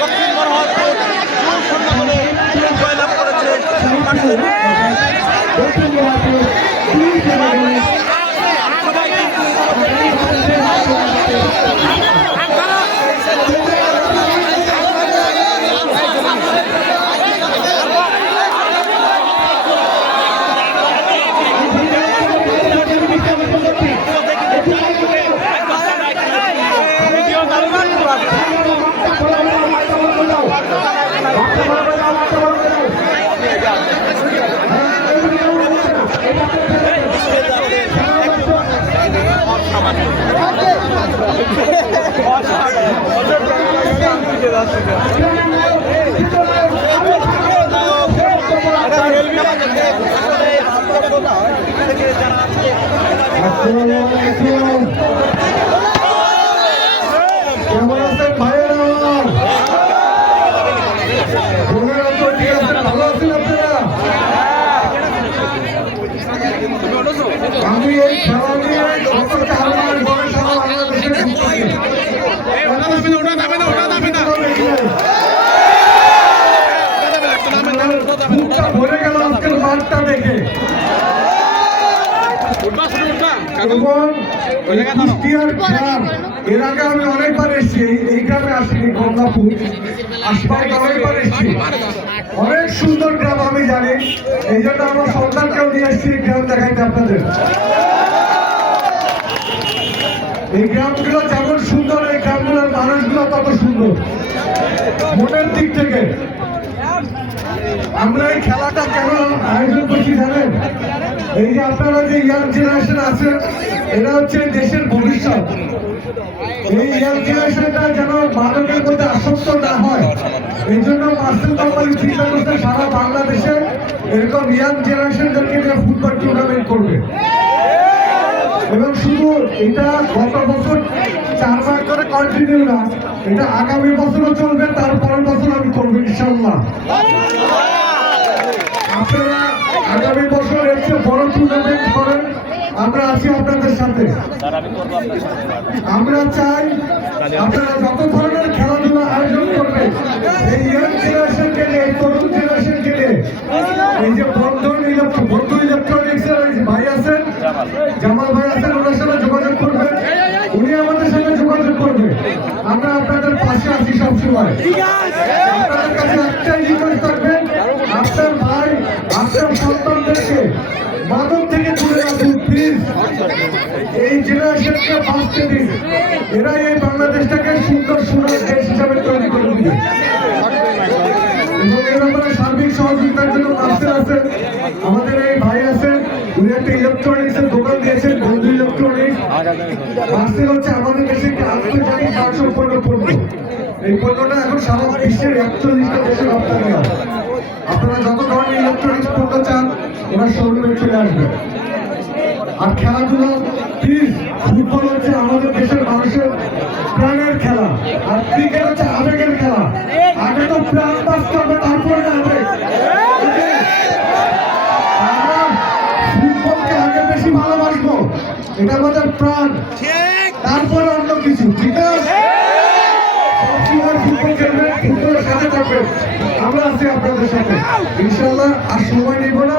দক্ষিণ মরহতপুর 2-0 গোলে জয়লাভ করেছে। সবাই কিন্তু আমি এই খেলা নিয়ে গত 4 মাস ধরে সারা বাংলাদেশে ভরে গেল আজকের মাঠটা দেখে। এর আগে আমি অনেকবার এসেছি, এই গ্রামে আসিনি, কমলাপুর আশপাশ অনেকবার এসেছি। অনেক সুন্দর গ্রাম আমি জানি, এই জন্য আমার সন্তানকেও নিয়ে এসেছি গ্রাম দেখাইতে আপনাদের। এই গ্রামগুলো যেমন সুন্দর, এই গ্রামগুলোর মানুষগুলো তত সুন্দর মনের দিক থেকে। আমরা এই খেলাটা কেন আয়োজন করছি জানেন? এই যে আপনারা যে ইয়াং জেনারেশন আছেন, এরা হচ্ছে দেশের ভবিষ্যৎ। এই ইয়াং জেনারেশনটা যেন মাদকের মধ্যে আসক্ত না হয়, এই জন্য মার্সেল কোম্পানি চিন্তা করতে সারা বাংলাদেশে এরকম ইয়াং জেনারেশনদেরকে নিয়ে ফুটবল টুর্নামেন্ট করবে। এবং শুধু এটা গত বছর 4 মাস করে কন্টিনিউ না, এটা আগামী বছরও চলবে, তারপরের বছর আমি করবো ইনশাল্লাহ। আপনারা আগামী বছর এর চেয়ে বড় টুর্নামেন্ট করেন, আমরা আছি আপনাদের সাথে। আমরা চাই আপনারা যত ধরনের খেলাধুলা আয়োজন করবেন, এই ইয়াং জেনারেশনকে নিয়ে, এই তরুণ জেনারেশনকে নিয়ে। এই যে বন্ধু ইলেকট্রনিক্সের ভাই আছেন, জামাল ভাই আছেন, ওনার সাথে যোগাযোগ করবেন, উনি আমাদের সাথে যোগাযোগ করবেন। আমরা আপনাদের পাশে আছি সবসময়। আপনাদের কাছে একটাই রিকোয়েস্ট থাকবে, আপনার ভাই আপনার সন্তানদেরকে মাদক থেকে দূরে রাখুন প্লিজ। এই জেনারেশনকে বাঁচতে দিন, এরাই এই বাংলাদেশটাকে সুন্দর সুন্দর দেশ হিসাবে তৈরি করে দিবে। এবং এর ব্যাপারে সার্বিক সহযোগিতার জন্য মাস্টার আছেন, আমাদের এই ভাই আছেন, উনি একটা ইলেকট্রনিক্সের দোকান দিয়েছেন, বন্ধু ইলেকট্রনিক্স। মাস্টার হচ্ছে আমাদের দেশে একটি আন্তর্জাতিক মানসম্পন্ন পণ্য। এই পণ্যটা এখন সারা বিশ্বের 41টা দেশে রপ্তানি হয়। আপনারা যত ধরনের ইলেকট্রনিক্স পণ্য চান, ওনার শোরুমে চলে আসবে। আর খেলাধুলা প্লিজ, ফুটবল হচ্ছে আমাদের দেশের মানুষের প্রাণের খেলা, আর ক্রিকেট হচ্ছে আবেগের খেলা। আগে তো প্রাণ বাঁচতে হবে, তারপরে আবেগ। আমরা ফুটবলকে আগে বেশি ভালোবাসবো, এটা আমাদের প্রাণ, তারপরে অন্য কিছু। ঠিক আছে, ফুটবল খেলবেন, ফুটবলের সাথে থাকবেন, আমরা আছি আপনাদের সাথে ইনশাল্লাহ। আর সময় নিব না,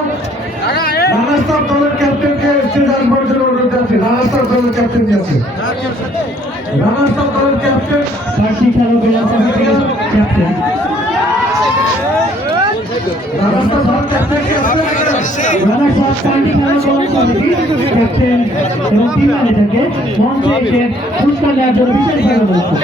রানাস্তার দলের ক্যাপ্টেনকে স্টেজ আসবার জন্য অনুরোধ জানাচ্ছি। রানাস্তার দলের ক্যাপ্টেন আছে, রানাস্তার দলের ক্যাপ্টেন, ক্যাপ্টেন রানাস্তার দলের ক্যাপ্টেন কি আছে? ক্যাপ্টেন এবং টিম ম্যানেজারকে মঞ্চে এসে পুরস্কার দেওয়ার জন্য বিশেষ ভালো বলছে।